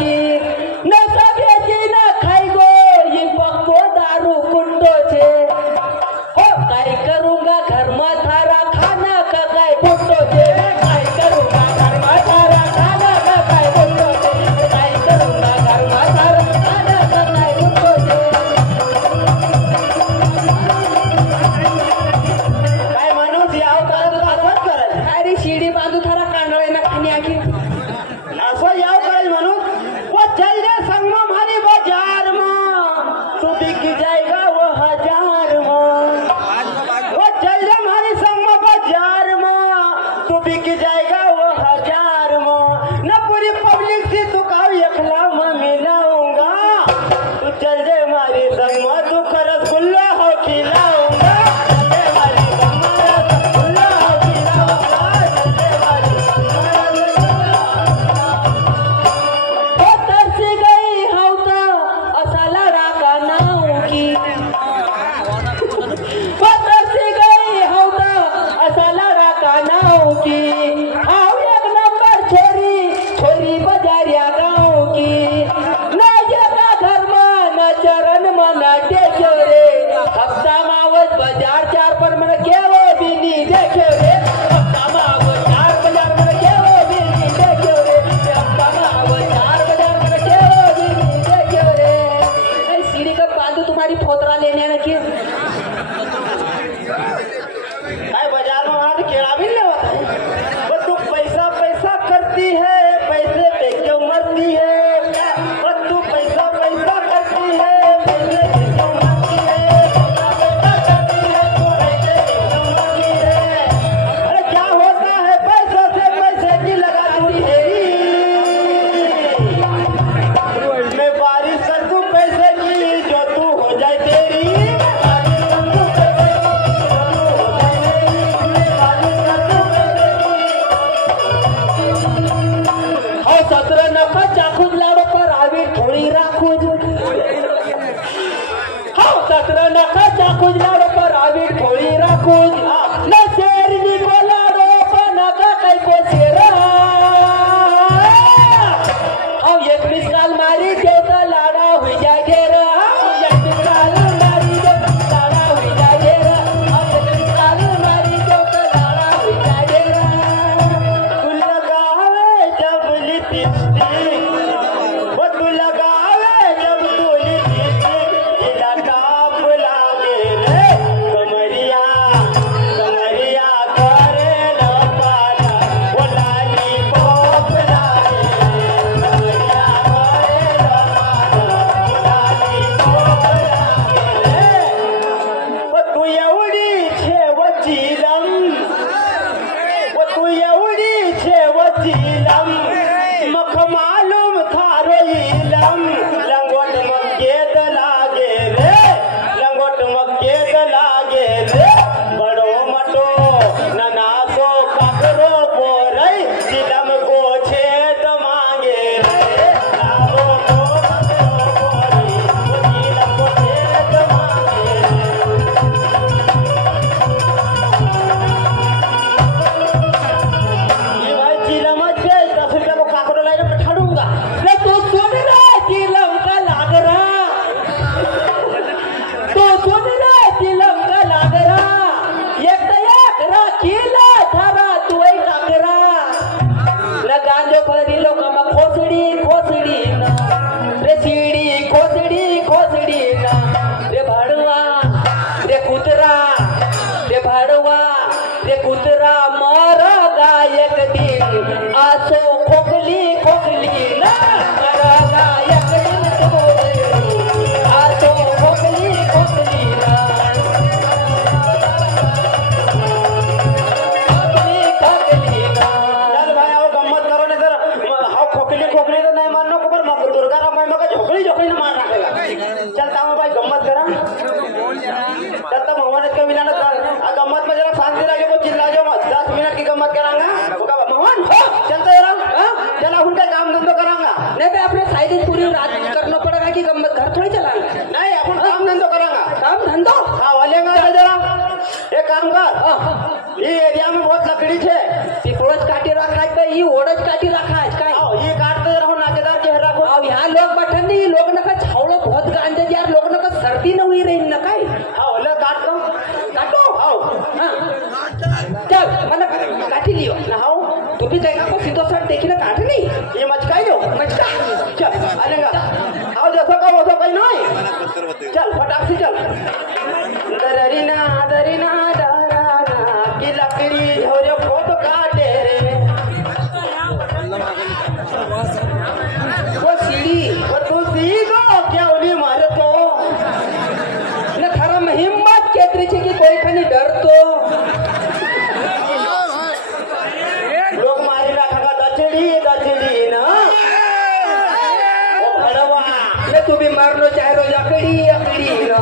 की न सब्याची न खाई गो ये पक्को दारू कुंडो छे हो काय करूंगा घर में थारा खाना का काय बुट्टो छे काय करूंगा घर में थारा खाना का काय बुट्टो छे काय करूंगा घर में थारा खाना का काय बुट्टो छे काय माणूस याव कारण आवाज करायला अरे शिडी बांधू थारा कांडळे ना खाणी आखी असं याव करायला म्हणून वो चल दे संग में हमारी बाजार में तू बिक जाएगा वो हजार में वो चल दे हमारी संग में बाजार में तू बिक जाएगा वो हजार में न पूरी पब्लिक से तू का एकला में मिलाऊंगा तू चल दे हमारी संग में तू रसगुल्ला हो खिलाऊंगा चल दे हमारी संग में रसगुल्ला हो खिलाऊंगा चल दे हमारी संग में हो तरसी गई हूं तो असा लड़ा का नाव की हो तरसी गई हूं तो असा लड़ा का नाव की आओ एक नंबर छोरी छोरी बजारिया गाँव की न जगा घर में न चरण में न टेक्यो रे हफ्ता मावत बाजार चार पर मन केवो बिनी देखो रे हफ्ता मावत चार बाजार मन केवो बिनी देखो रे हफ्ता मावत चार बाजार मन केवो बिनी देखो रे ऐ सीढ़ी का बांधू तुम्हारी फोतरा लेने आने की काय बाजार में वहां केड़ा भी नहीं होता है वो तू पैसा पैसा करती है पैसे पे क्यों मरती है वो तू पैसा पैसा करती है पैसे पे क्यों मरती है पैसा करती है तू पैसे पे क्यों मरती है अरे क्या होता है पैसों से पैसे की लगा दूरी है मैं बारिश कर दूं पैसे की जो तू हो जाए तेरी बारिश कर दूं पैसे की जो तू हो जाए मेरी मैं बारिश कर दूं पैसे की हो सत्र नका चाखूज लाडो पर आवी थोडी राखूज हो सत्र नका चाखूज लाडो पर आवी थोडी राखूज न शेरनी बोलाडो पण नका काही को शेरा हो एक मिसाल मारी देवता लाडा होई जाय घेरा एक मिसाल मारी देवता लाडा होई जाय घेरा एक मिसाल मारी देवता लाडा होई जाय घेरा तू लगावे जब लिपस्टिक वो तू लगावे जब तू लिपस्टिक इला काप लागे रे कमरिया कमरिया करे न पाला वो लाली पॉप लागे कमरिया करे न पाला वो लाली पॉप लागे रे वो तू एवढी शेवचिलम वो तू एवढी शेवचिलम मख मालूम थारो इलम लंगोट मक्केद लागे रे लंगोट मक्केद लागे रे बड़ो मटो ननासो काकरो बोरई चिलम को छेद मांगे रे लावो को काकरो बोरई वो चिलम को छेद मांगे रे ये भाई चिलम अच्छे 10 रुपया को काकरो लाइन पे ठड़ूंगा रे तू सुन रे चिलम का लाग रहा तू सुन रे चिलम का लाग रहा एक तयाक राखीला थारा तू एक काकरा न गांजो भरी लोक मग खोसडी खोसडी ना रे सीडी खोसडी खोसडी ना रे भाडवा रे कुतरा रे भाडवा रे कुतरा मारा गायक दिन आसो खोखली खोखली ना मारा गायक दिन बोले आसो खोखली खोखली ना खोखली खोखली ना चल भाई आओ गम्मत करो नहीं तर हाउ खोखली खोखली तो नहीं मानना को पर मग दुर्गा राम भाई मग झोकली झोकली ना मार रखेगा चल ताऊ भाई गम्मत करा तब तक मोहम्मद का मिलाना कर गम्मत में जरा शांति लगे वो चिल्ला जाओ मत 10 मिनट की गम्मत करांगा वो का मोहन चलते जरा चला उनका काम धंधो करांगा नहीं बे अपने साइड पूरी रात करना पड़ेगा कि गम्मत घर थोड़ी चलाएंगे नहीं अपन काम धंधो करांगा काम धंधो हाँ वाले में जरा एक काम कर ये एरिया में बहुत लकड़ी छे पिपळच काटी रखा है ई ओढच काटी रखा है काय ये काटते रहो नाकेदार चेहरा आओ जैसा का वैसा कहीं नहीं चल फटाक से चल दरीना दरीना डराना की लकड़ी हो रे बहुत काटे रे वो सीढ़ी वो तू सीधो क्या उन्हें मारे तो न थारा में हिम्मत केतरी छे कि कोई खनी डर तो लोग मारी ना खा दचड़ी दचड़ी ना ओ भड़वा ये तू भी मारनो चाहे रो लकड़ी लकड़ी ना